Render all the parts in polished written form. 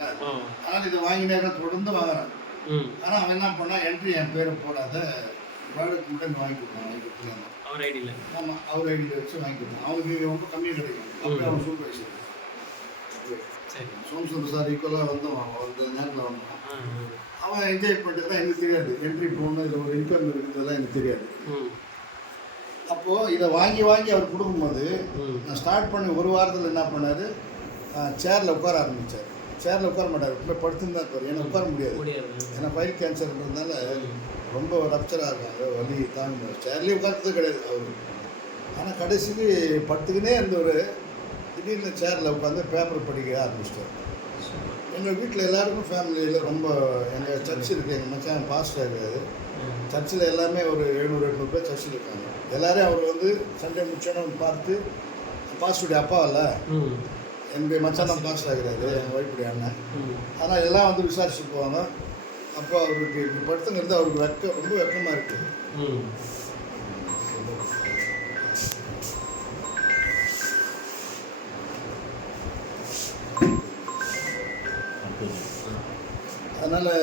ஆனால் இதை வாங்கினே தொடர்ந்து வாங்குறான். ஆனால் அவன் என்ன பண்ணால் என்ட்ரி என் பேரை போடாத வேர்டுக்கு மட்டும் வாங்கி கொடுத்தான். அவர் ஐடியில். ஆமாம், அவர் ஐடியில் வச்சு வாங்கி கொடுத்தான். அவனுக்கு ரொம்ப கம்மியாக கிடைக்கும். அப்படியே அவன் சூப்பர்வைசர் சோமசுந்தர் சார் ஈக்குவலாக வந்தவன் அந்த நேரத்தில் வந்தான். அவன் என்ஜாய் பண்ணிட்டு தான் எனக்கு தெரியாது. என்ட்ரி போகணும், இதில் ஒரு இன்கம் இருக்குதுலாம் எனக்கு தெரியாது. அப்போது இதை வாங்கி வாங்கி அவர் கொடுக்கும்போது நான் ஸ்டார்ட் பண்ணி ஒரு வாரத்தில் என்ன பண்ணார், சேரில் உட்கார ஆரம்பித்தார். சேரில் உட்கார மாட்டார், இப்போ படுத்துன்னு தான் இருப்பார். ஏன்னா உட்கார முடியாது, ஏன்னா ஃபைல் கேன்சர்ன்றதுனால ரொம்ப ரப்சராக இருக்காங்க, வலி தாங்க. சேர்லேயே உட்கார்றது கிடையாது அவர். ஆனால் கடைசிக்கு படுத்துக்கினே இருந்தவர் திடீர்னு சேரில் உட்காந்து பேப்பர் படிக்க ஆரம்பிச்சிட்டார். எங்கள் வீட்டில் எல்லாருக்கும் ஃபேமிலியில் ரொம்ப, எங்கள் சர்ச் இருக்குது, எங்கள் மச்சான் பாஸ்டர் இருக்காது. சர்ச்சில் எல்லாமே ஒரு 700-800 பேர் சர்ச்சில் இருக்காங்க. எல்லோரும் அவர் வந்து சண்டே முடிச்சோன்னு பார்த்து, பாஸ்டருடைய அப்பா இல்லை, என்னுடைய மச்சான் தான் பாஸ்டர் ஆகிறாரு, எங்கள் ஒய்ஃபுடைய அண்ணன். ஆனால் எல்லாம் வந்து விசாரிச்சுட்டு போவாங்க. அப்போ அவருக்கு இப்படி படுத்துங்கிறது அவருக்கு ரொம்ப வெக்கமாக இருக்குது. அதனால்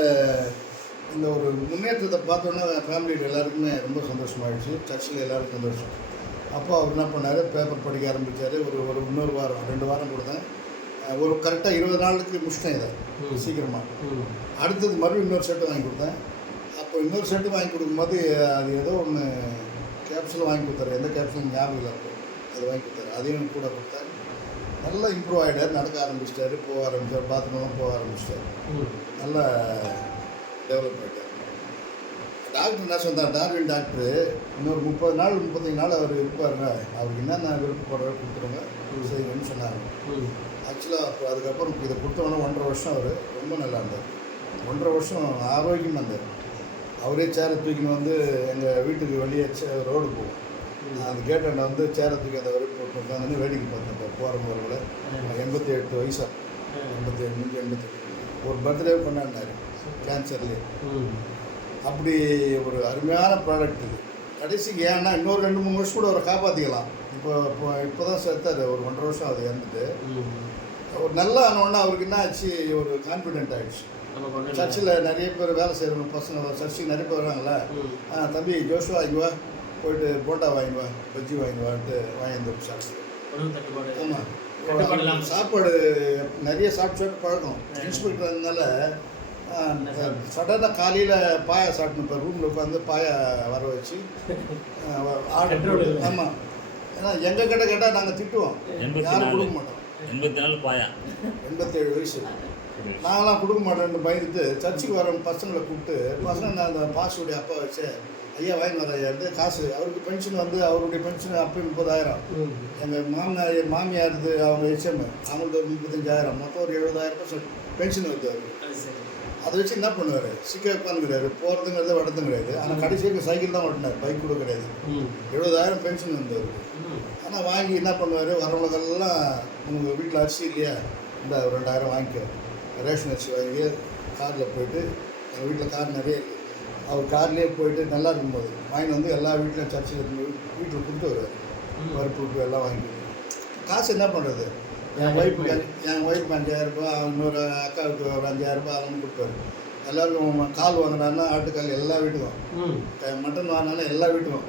இந்த ஒரு முன்னேற்றத்தை பார்த்தோன்னா ஃபேமிலியில் எல்லாருக்குமே ரொம்ப சந்தோஷமாகிடுச்சு. சர்ச்சில் எல்லோருக்கும் சந்தோஷம். அப்போ அவர் என்ன பண்ணார், பேப்பர் படிக்க ஆரம்பித்தார். ஒரு இன்னொரு வாரம் 2 வாரம் கொடுத்தேன். ஒரு கரெக்டாக 20 நாளுக்கு முடிச்சிட்டேன் இதை சீக்கிரமாக. அடுத்தது மறுபடியும் இன்னொரு செட்டு வாங்கி கொடுத்தேன். அப்போ இன்னொரு செட்டு வாங்கி கொடுக்கும்போது அது ஏதோ ஒன்று கேப்சூல் வாங்கி கொடுத்தாரு. எந்த கேப்சூலும் ஞாபகம் இல்லை. அப்போ அது வாங்கி கொடுத்தாரு. அதையும் கூட கொடுத்தாரு. நல்லா இம்ப்ரூவ் ஆகிட்டார், நடக்க ஆரம்பிச்சிட்டாரு, போக ஆரம்பித்தார், பாத்ரூம்லாம் போக ஆரம்பிச்சிட்டார். நல்லா டெவலப் ஆகிட்டார். டாக்டர் என்ன சொன்னார், டார்வின் டாக்டரு இன்னொரு 30 நாள் 35 நாள் அவர் இருப்பாருங்க, அவருக்கு என்னென்ன விருப்பப்படுற கொடுத்துருங்க செய்யுங்கன்னு சொன்னாங்க. ஆக்சுவலாக அப்போ அதுக்கப்புறம் இதை கொடுத்தோன்னா 1.5 வருஷம் அவர் ரொம்ப நல்லா இருந்தார். 1.5 வருஷம் ஆரோக்கியமாக இருந்தார். அவரே சேரை தூக்கின்னு வந்து எங்கள் வீட்டுக்கு வெளியே ரோடு போகும், அந்த கேட்டாண்ட வந்து சேரை தூக்கி அந்த வரி போட்டு உட்காந்துன்னு வேடிக்கை பார்த்தேன். போகிற முறையில் 88 வயசாக, 87 ஒரு பர்த்டே கொண்டாடினார் கேன்சர்லேயே. அப்படி ஒரு அருமையான ப்ராடக்ட் இது. கடைசிக்கு ஏன்னா இன்னொரு 2-3 வருஷம் கூட அவரை காப்பாற்றிக்கலாம். இப்போ தான் சேர்த்தார். ஒரு 1.5 வருஷம் அது இறந்துட்டு ஒரு நல்லா ஆனோடனே அவருக்கு என்ன ஆச்சு, ஒரு கான்ஃபிடென்ட் ஆகிடுச்சு. சர்ச்சில் நிறைய பேர் வேலை செய்கிறவங்க பசங்க சர்ச்சுக்கு நிறைய பேர் வராங்களே, தம்பி ஜோஷுவா இங்கே போயிட்டு போண்டா வாங்கிவா, பஜ்ஜி வாங்கிவான்ட்டு வாங்கி சாப்பிட்டு. ஆமாம், சாப்பாடு நிறைய சாப்பிட்டு பழக்கம். இன்ஸ்பெக்டர் இருந்தனால சடனாக காலையில் பாயா சாப்பிட்டு இப்போ ரூமில் உட்காந்து பாயா வர வச்சு ஆர்டர். ஆமாம், ஏன்னா எங்கள் கிட்ட கேட்டால் நாங்கள் திட்டுவோம், யாரும் கொடுக்க மாட்டோம். 84 பாயா, 87 வயசு. நாங்களாம் கொடுக்க மாட்டோம்னு பயந்துட்டு சர்ச்சுக்கு வர பசங்களை கூப்பிட்டு, பசங்க நான் அந்த பாஸ்டருடைய அப்பா வச்சு, ஐயா வாங்கி வர ஐயா காசு. அவருக்கு பென்ஷன் வந்து அவருடைய பென்ஷன் அப்போ 30,000. எங்கள் மாமியார் அவங்க HM அவங்களுக்கு ஒரு 35,000, மொத்தம் ஒரு 70,000 பென்ஷன் வருது அவருக்கு. அதை வச்சு என்ன பண்ணுவார், சிக்க உட்காந்துக்கிறாரு. போகிறதுங்கிறது வடத்தும் கிடையாது. ஆனால் கடைசி வரைக்கும் சைக்கிள் தான் ஓட்டினார், பைக் கூட கிடையாது. 70,000 பென்ஷன் வந்தவர். ஆனால் வாங்கி என்ன பண்ணுவார், வரவங்களுக்கெல்லாம் உங்கள் வீட்டில் அரிசி இல்லையா, இந்த 2000 வாங்கிக்க, ரேஷன் அரிசி வாங்கி காரில் போயிட்டு, எங்கள் வீட்டில் கார் நிறைய இருக்குது, அவர் கார்லேயே போயிட்டு நல்லா இருக்கும்போது வாங்கிட்டு வந்து எல்லா வீட்டிலும் சர்ச்சில் வீட்டில் கொடுத்து வருவார். பருப்பு எல்லாம் வாங்கிட்டு. காசு என்ன பண்ணுறது, என் ஒய்ஃபுக்கு 5,000 இன்னொரு அக்காவுக்கு ஒரு 5,000 அவனு கொடுப்பாரு. எல்லோருக்கும் கால் வாங்கினாருன்னா ஆட்டுக்கால் எல்லா வீட்டுக்கும், மட்டன் வாங்கினாலும் எல்லா வீட்டுக்கும்.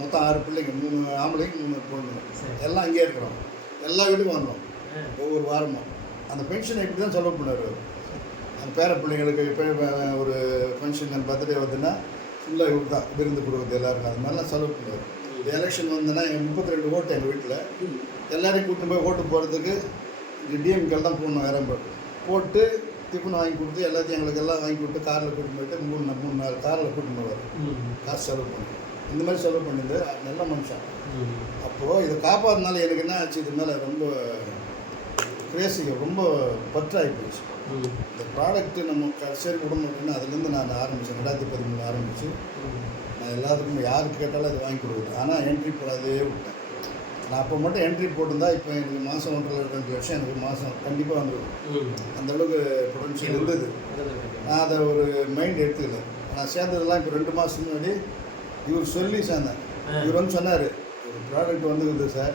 மொத்தம் 6 பிள்ளைங்க, 3 ஆம்பளைங்க 3 பொண்ணுங்க, எல்லாம் அங்கேயே இருக்கிறோம். எல்லா வீட்டுக்கும் வந்துடும் ஒவ்வொரு வாரமும். அந்த பென்ஷனை இப்படி தான் செலவு பண்ணுவார். அந்த பேர பிள்ளைங்களுக்கு இப்போ ஒரு ஃபங்க்ஷன் பர்த்டே வந்துன்னா ஃபுல்லாக இவர் தான் விருந்து கொடுக்குறது எல்லாருக்கும். அது மாதிரிலாம் செலவு பண்ணுவார். எலெக்ஷன் வந்ததுன்னா எங்கள் 32 ஓட்டு எங்கள் வீட்டில், எல்லோரையும் கூப்பிட்டு போய் ஓட்டு போகிறதுக்கு டிஎம்கேல தான் போடணும். வேற போட்டு டிஃபன் வாங்கி கொடுத்து எல்லாத்தையும் எங்களுக்கு எல்லாம் வாங்கி கொடுத்து காரில் கூட்டிட்டு போயிட்டு 3-4 காரில் கூட்டிட்டு போவார். காசு செலவு பண்ணி இந்த மாதிரி செலவு பண்ணிட்டு நல்ல மனுஷன். அப்போது இதை காப்பாற்றினால எனக்கு என்ன ஆச்சு, இது மேலே ரொம்ப கிரேசிங்க, ரொம்ப பற்றாகி போச்சு. இந்த ப்ராடக்ட்டு நம்ம கடைசியாக விட மாட்டோம்னா அதுலேருந்து நான் ஆரம்பித்தேன். 2013 ஆரம்பித்து நான் எல்லாத்துக்கும் யாருக்கு கேட்டாலும் அது வாங்கி கொடுக்குறேன். ஆனால் என்ட்ரி போடாதே விட்டேன். நான் அப்போ மட்டும் என்ட்ரி போட்டிருந்தா இப்போ எனக்கு மாதம் 1.5-2 லட்சம் எனக்கு மாதம் கண்டிப்பாக வந்துடும். அந்தளவுக்கு பொட்டன்ஷியல் இருந்தது. நான் அதை ஒரு மைண்ட் எடுத்துக்கல. நான் சேர்ந்ததெல்லாம் இப்போ 2 மாதத்துக்கு முன்னாடி இவர் சொல்லி சேர்ந்தேன். இவர் வந்து சொன்னார், ஒரு ப்ராடக்ட் வந்துருக்குது சார்,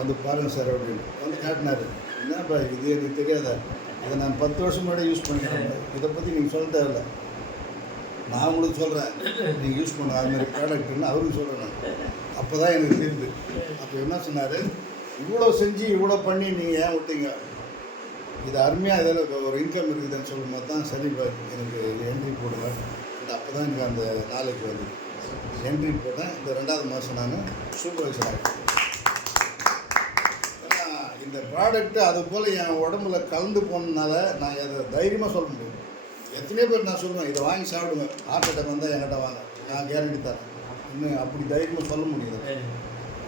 வந்து பாருங்கள் சார் அப்படின்னு வந்து காட்டினார். என்னப்பா இது எனக்கு தெரியாத, இதை நான் 10 வருஷம் முன்னாடி யூஸ் பண்ணிக்கிறேன். இதை பற்றி நீங்கள் சொல்ல தேவையில்ல, நான் உங்களுக்கு சொல்கிறேன், நீங்கள் யூஸ் பண்ண அதுமாதிரி ப்ராடக்ட்னு அவருக்கு சொல்கிறேன் நான். அப்போ தான் எனக்கு தெரியுது. அப்போ என்ன சொன்னார், இவ்வளோ செஞ்சு இவ்வளோ பண்ணி நீங்கள் ஏன் விட்டீங்க, இது அருமையாக இதில் ஒரு இன்கம் இருக்குதுன்னு சொல்லும்போது தான் சரி எனக்கு என்ட்ரி போடுங்க. அப்போ தான் எனக்கு அந்த நாலேஜ் வந்து என்ட்ரி போட்டேன். இந்த 2வது மாதம் நான் சூப்பர்வைசர் ஆகிட்டேன். இந்த ப்ராடக்ட்டு அது போல் என் உடம்புல கலந்து போனதுனால நான் அதை தைரியமாக சொல்ல முடியும். எத்தனையோ பேர் நான் சொல்லுவேன், இதை வாங்கி சாப்பிடுவேன், ஹார்ட் அட்டாக் வந்தால் என்கிட்ட வாங்க, நான் கேரண்டி தரேன். இன்னும் அப்படி தைரியமாக சொல்ல முடியுது.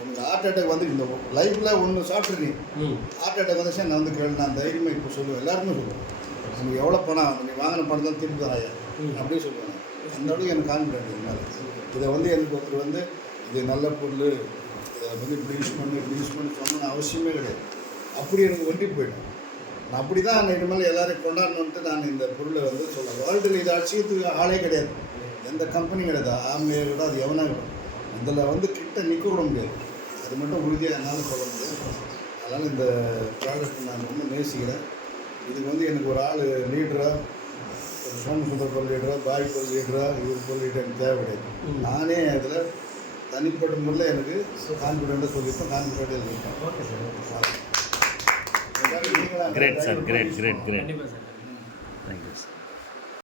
எனக்கு ஹார்ட் அட்டாக் வந்து இந்த லைஃப்பில் ஒன்று சாப்பிட்ருக்கீங்க, ஹார்ட் அட்டாக் வந்துச்சு நான் வந்து கேள்வி, நான் தைரியமாக இப்போ சொல்லுவேன், எல்லாருமே சொல்லுவேன், உங்களுக்கு எவ்வளோ பணம், நீ வாங்கின பணம் தான் திருப்பி தராயா அப்படியே சொல்லுவேன். அந்த அளவுக்கு எனக்கு கான்ஃபிடென்ட் இருந்தால் இதை வந்து எனக்கு ஒருத்தர் வந்து இது நல்ல பொருள், இதை வந்து இப்படி யூஸ் பண்ணி சொன்னோன்னு அவசியமே கிடையாது. அப்படி எனக்கு ஒண்டி போயிடும். நான் அப்படி தான் இனிமேல் எல்லோரும் கொண்டாடணுன்ட்டு நான் இந்த பொருளை வந்து சொல்லுவேன். வேர்ல்டில் இதை அடிச்சுக்கிறதுக்கு ஆளே கிடையாது, எந்த கம்பெனி கிடையாது, ஆர்மியை விட அது எவனாக விடும், அதில் வந்து கிட்ட நிற்க விட முடியாது. அது மட்டும் உறுதியாக என்னால் சொல்ல முடியாது. அதனால் இந்த ப்ராடக்ட் நான் ரொம்ப நேசிக்கிறேன். இதுக்கு வந்து எனக்கு ஒரு ஆள் லீடராக, ஒரு சோமசுந்தர் லீடராக, பாய் பொருள் லீடராக, இவர் பொருள் லீடர் எனக்கு தேவை கிடையாது. நானே அதில் தனிப்பட்ட முறையில் எனக்கு கான்ஃபிடென்ட்டாக சொல்லியிருப்பேன், கான்ஃபிடென்ட்டாக இருக்கேன். Okay sir. Great, sir. Great. Thank you, sir.